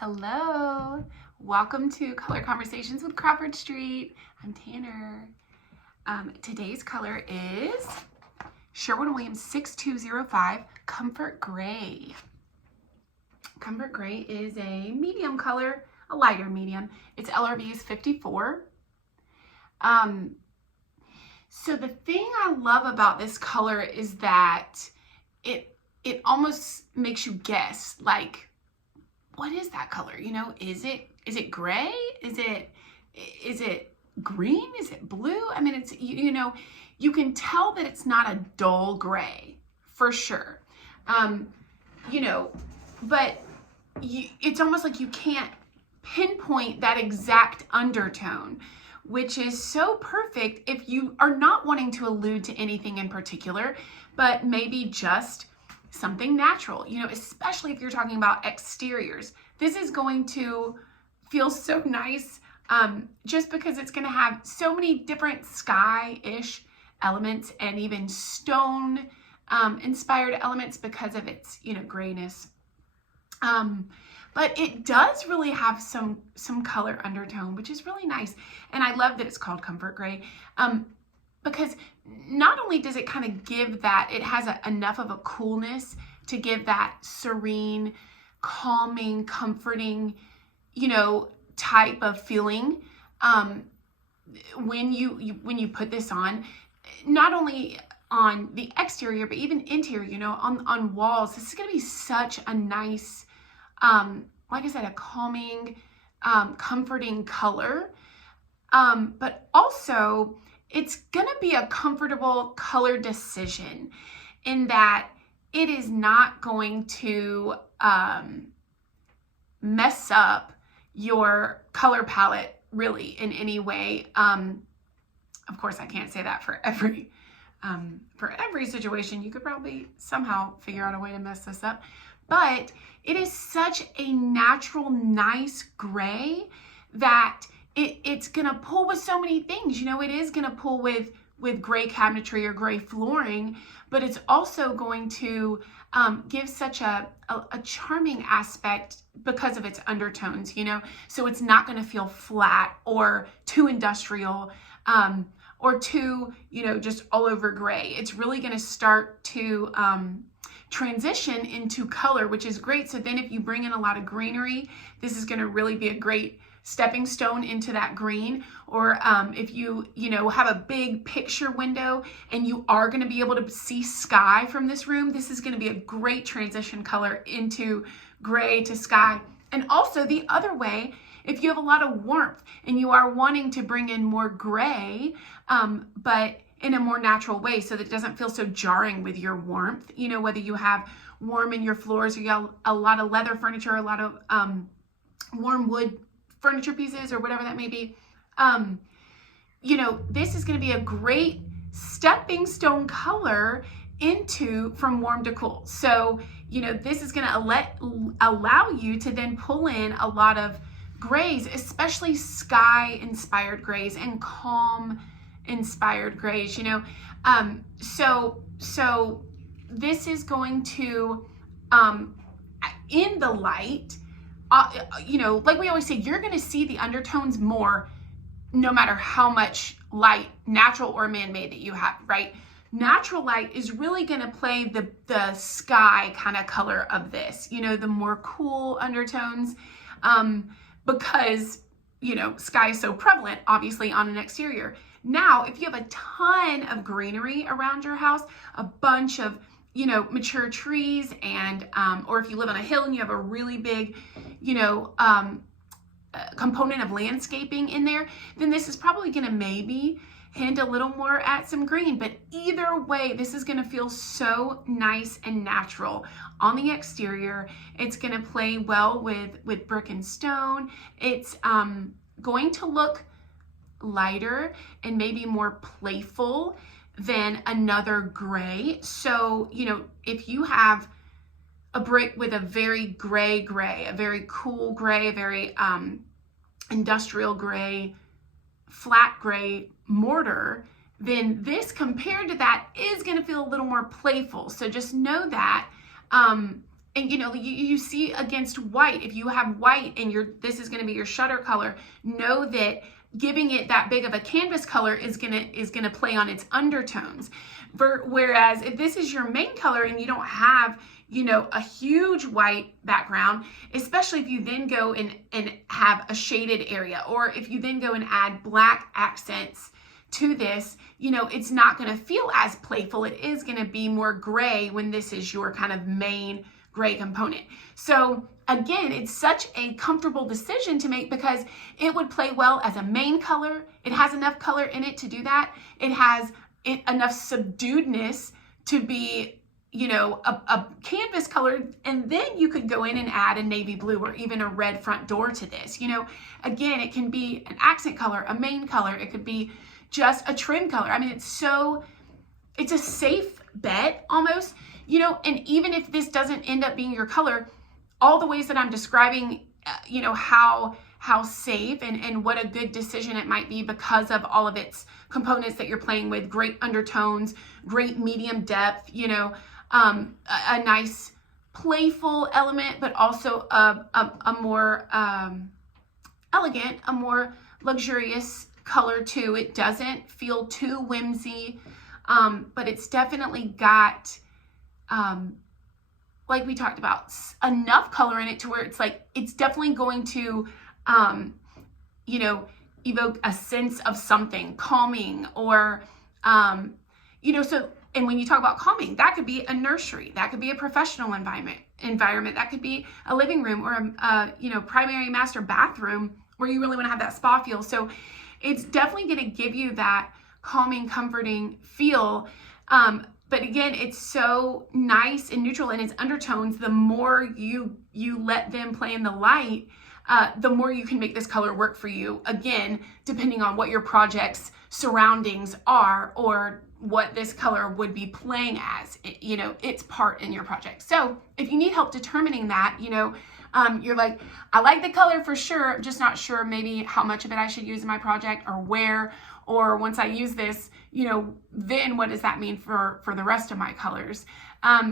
Hello, welcome to Color Conversations with Crawford Street. I'm Tanner. Today's color is Sherwin Williams 6205 Comfort Gray. Comfort Gray is a medium color, a lighter medium. Its LRV is 54. So the thing I love about this color is that it almost makes you guess, like, what is that color? You know, is it gray? Is it green? Is it blue? I mean, it's, you know, you can tell that it's not a dull gray for sure. You know, but it's almost like you can't pinpoint that exact undertone, which is so perfect if you are not wanting to allude to anything in particular, but maybe just something natural, you know, especially if you're talking about exteriors. This is going to feel so nice just because it's going to have so many different sky-ish elements and even stone inspired elements because of its, you know, grayness. But it does really have some color undertone, which is really nice. And I love that it's called Comfort Gray. Because not only does it kind of give that, it has enough of a coolness to give that serene, calming, comforting, you know, type of feeling when you put this on, not only on the exterior, but even interior, you know, on walls. This is going to be such a nice, like I said, a calming, comforting color. But also, it's gonna be a comfortable color decision in that it is not going to mess up your color palette really in any way. Of course, I can't say that for every situation. You could probably somehow figure out a way to mess this up, but it is such a natural, nice gray that it's gonna pull with so many things. You know, it is gonna pull with gray cabinetry or gray flooring, but it's also going to give such a charming aspect because of its undertones, you know? So it's not gonna feel flat or too industrial or too, you know, just all over gray. It's really gonna start to transition into color, which is great. So then if you bring in a lot of greenery, this is gonna really be a great stepping stone into that green. Or if you know, have a big picture window and you are going to be able to see sky from this room, this is going to be a great transition color into gray to sky. And also the other way, if you have a lot of warmth and you are wanting to bring in more gray, but in a more natural way so that it doesn't feel so jarring with your warmth, you know, whether you have warm in your floors or you have a lot of leather furniture, a lot of warm wood furniture pieces or whatever that may be, you know, this is going to be a great stepping stone color into from warm to cool. So, you know, this is going to allow you to then pull in a lot of grays, especially sky inspired grays and calm inspired grays, you know. So this is going to in the light, you know, like we always say, you're going to see the undertones more no matter how much light, natural or man-made, that you have, right? Natural light is really going to play the sky kind of color of this, you know, the more cool undertones, because, you know, sky is so prevalent, obviously, on an exterior. Now, if you have a ton of greenery around your house, a bunch of, you know, mature trees, and or if you live on a hill and you have a really big, you know, component of landscaping in there, then this is probably going to maybe hint a little more at some green. But either way, this is going to feel so nice and natural on the exterior. It's going to play well with brick and stone. It's going to look lighter and maybe more playful than another gray. So, you know, if you have a brick with a very gray, a very cool gray, a very industrial gray, flat gray mortar, then this compared to that is going to feel a little more playful. So just know that and you know, you see against white, if you have white and this is going to be your shutter color, know that giving it that big of a canvas color is gonna play on its undertones. Whereas if this is your main color and you don't have, you know, a huge white background, especially if you then go and have a shaded area, or if you then go and add black accents to this, you know, it's not going to feel as playful. It is going to be more gray when this is your kind of main gray component. So again, it's such a comfortable decision to make because it would play well as a main color. It has enough color in it to do that. It has enough subduedness to be, you know, a canvas color, and then you could go in and add a navy blue or even a red front door to this. You know, again, it can be an accent color, a main color. It could be just a trim color. I mean, it's a safe bet almost, you know, and even if this doesn't end up being your color, all the ways that I'm describing, you know, how safe and what a good decision it might be because of all of its components that you're playing with, great undertones, great medium depth, you know, a nice playful element, but also a more elegant, a more luxurious color too. It doesn't feel too whimsy, but it's definitely got, like we talked about, enough color in it to where it's like, it's definitely going to, you know, evoke a sense of something calming or, you know, so, and when you talk about calming, that could be a nursery, that could be a professional environment, that could be a living room or a you know, primary master bathroom where you really want to have that spa feel. So it's definitely going to give you that calming, comforting feel. But again, it's so nice and neutral in its undertones. The more you let them play in the light, the more you can make this color work for you. Again, depending on what your project's surroundings are or what this color would be playing as, you know, its part in your project. So if you need help determining that, you know, you're like, I like the color for sure, I'm just not sure maybe how much of it I should use in my project or where, or once I use this, you know, then what does that mean for the rest of my colors?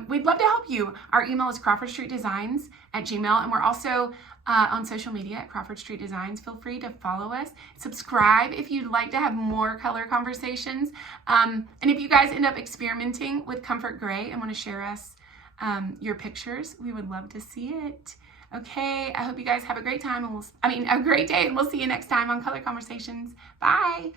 We'd love to help you. Our email is crawfordstreetdesigns@gmail.com, and we're also on social media at Crawford Street Designs. Feel free to follow us, subscribe if you'd like to have more color conversations. And if you guys end up experimenting with Comfort Gray and want to share us your pictures, we would love to see it. Okay, I hope you guys have a great time, and a great day, and we'll see you next time on Color Conversations. Bye.